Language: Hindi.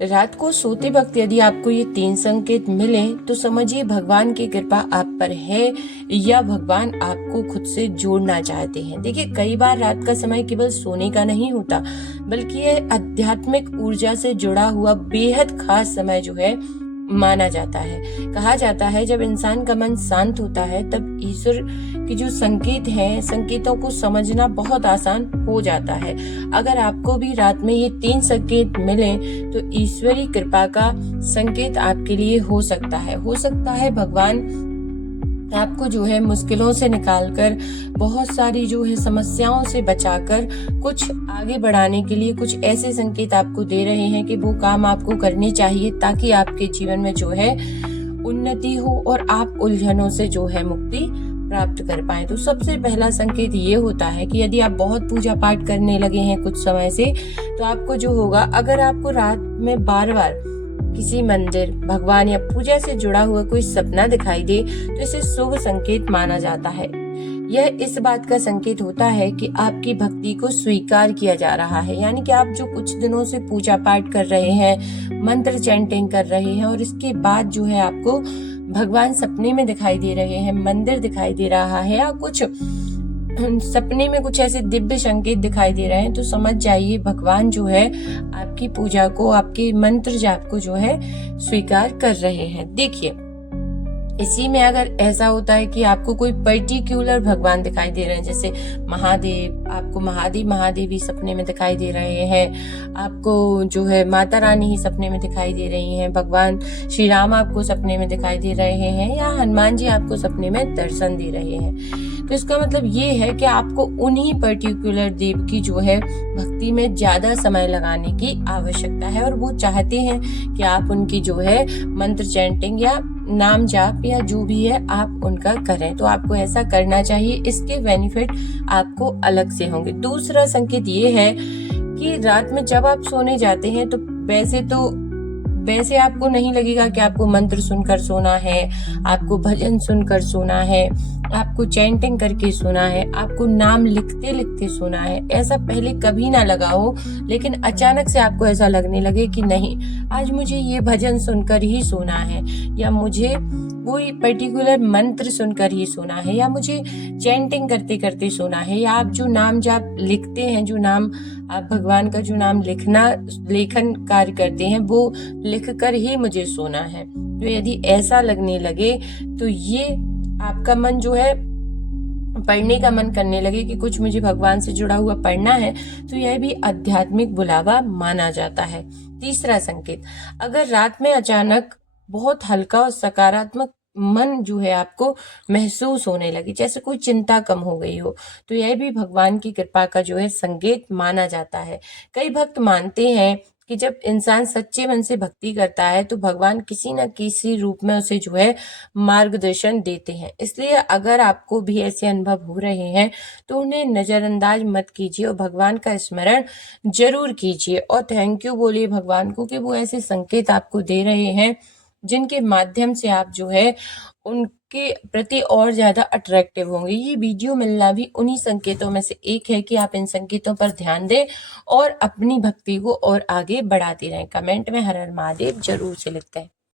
रात को सोते वक्त यदि आपको ये 3 संकेत मिले तो समझिए भगवान की कृपा आप पर है या भगवान आपको खुद से जोड़ना चाहते हैं। देखिए, कई बार रात का समय केवल सोने का नहीं होता, बल्कि यह आध्यात्मिक ऊर्जा से जुड़ा हुआ बेहद खास समय जो है माना जाता है। कहा जाता है जब इंसान का मन शांत होता है तब ईश्वर के जो संकेत हैं, संकेतों को समझना बहुत आसान हो जाता है। अगर आपको भी रात में ये 3 संकेत मिले तो ईश्वरी कृपा का संकेत आपके लिए हो सकता है भगवान आपको जो है मुश्किलों से निकालकर, बहुत सारी जो है समस्याओं से बचाकर कुछ आगे बढ़ाने के लिए कुछ ऐसे संकेत आपको दे रहे हैं कि वो काम आपको करने चाहिए ताकि आपके जीवन में जो है उन्नति हो और आप उलझनों से जो है मुक्ति प्राप्त कर पाए। तो सबसे पहला संकेत ये होता है कि यदि आप बहुत पूजा पाठ करने लगे हैं कुछ समय से, तो आपको जो होगा, अगर आपको रात में बार बार किसी मंदिर, भगवान या पूजा से जुड़ा हुआ कोई सपना दिखाई दे तो इसे शुभ संकेत माना जाता है। यह इस बात का संकेत होता है कि आपकी भक्ति को स्वीकार किया जा रहा है, यानी कि आप जो कुछ दिनों से पूजा पाठ कर रहे हैं, मंत्र चैंटिंग कर रहे हैं और इसके बाद जो है आपको भगवान सपने में दिखाई दे रहे हैं, मंदिर दिखाई दे रहा है या कुछ सपने में कुछ ऐसे दिव्य संकेत दिखाई दे रहे हैं, तो समझ जाइए भगवान जो है आपकी पूजा को, आपके मंत्र जाप को जो है स्वीकार कर रहे हैं। देखिए, इसी में अगर ऐसा होता है कि आपको कोई पर्टिकुलर भगवान दिखाई दे रहे हैं, जैसे महादेव, आपको महादेवी सपने में दिखाई दे रहे हैं, आपको जो है माता रानी ही सपने में दिखाई दे रही हैं, भगवान श्री राम आपको सपने में दिखाई दे रहे हैं या हनुमान जी आपको सपने में दर्शन दे रहे हैं, तो इसका मतलब ये है कि आपको उन्हीं पर्टिकुलर देव की जो है भक्ति में ज्यादा समय लगाने की आवश्यकता है और वो चाहते हैं कि आप उनकी जो है मंत्र चैंटिंग या नाम जाप या जो भी है आप उनका करें। तो आपको ऐसा करना चाहिए, इसके बेनिफिट आपको अलग से होंगे। दूसरा संकेत ये है कि रात में जब आप सोने जाते हैं तो वैसे आपको नहीं लगेगा कि आपको मंत्र सुनकर सोना है, आपको भजन सुनकर सोना है, आपको चैंटिंग करके सोना है, आपको नाम लिखते लिखते सोना है। ऐसा पहले कभी ना लगा हो, लेकिन अचानक से आपको ऐसा लगने लगे कि नहीं, आज मुझे ये भजन सुनकर ही सोना है या मुझे कोई पर्टिकुलर मंत्र सुनकर ही सोना है या मुझे चैंटिंग करते करते सोना है, या आप जो नाम जाप लिखते हैं, जो नाम आप भगवान का जो नाम लेखन कार्य करते हैं, वो लिखकर ही मुझे सोना है। तो यदि ऐसा लगने लगे तो ये आपका मन जो है पढ़ने का मन करने लगे कि कुछ मुझे भगवान से जुड़ा हुआ पढ़ना है, तो यह भी आध्यात्मिक बुलावा माना जाता है। तीसरा संकेत, अगर रात में अचानक बहुत हल्का और सकारात्मक मन जो है आपको महसूस होने लगी, जैसे कोई चिंता कम हो गई हो, तो यह भी भगवान की कृपा का जो है संकेत माना जाता है। कई भक्त मानते हैं कि जब इंसान सच्चे मन से भक्ति करता है तो भगवान किसी न किसी रूप में उसे जो है मार्गदर्शन देते हैं। इसलिए अगर आपको भी ऐसे अनुभव हो रहे हैं तो उन्हें नजरअंदाज मत कीजिए और भगवान का स्मरण जरूर कीजिए और थैंक यू बोलिए भगवान को कि वो ऐसे संकेत आपको दे रहे हैं जिनके माध्यम से आप जो है उनके प्रति और ज्यादा अट्रैक्टिव होंगे। ये वीडियो मिलना भी उन्हीं संकेतों में से एक है कि आप इन संकेतों पर ध्यान दें और अपनी भक्ति को और आगे बढ़ाते रहें। कमेंट में हर हर महादेव जरूर से लिखते हैं।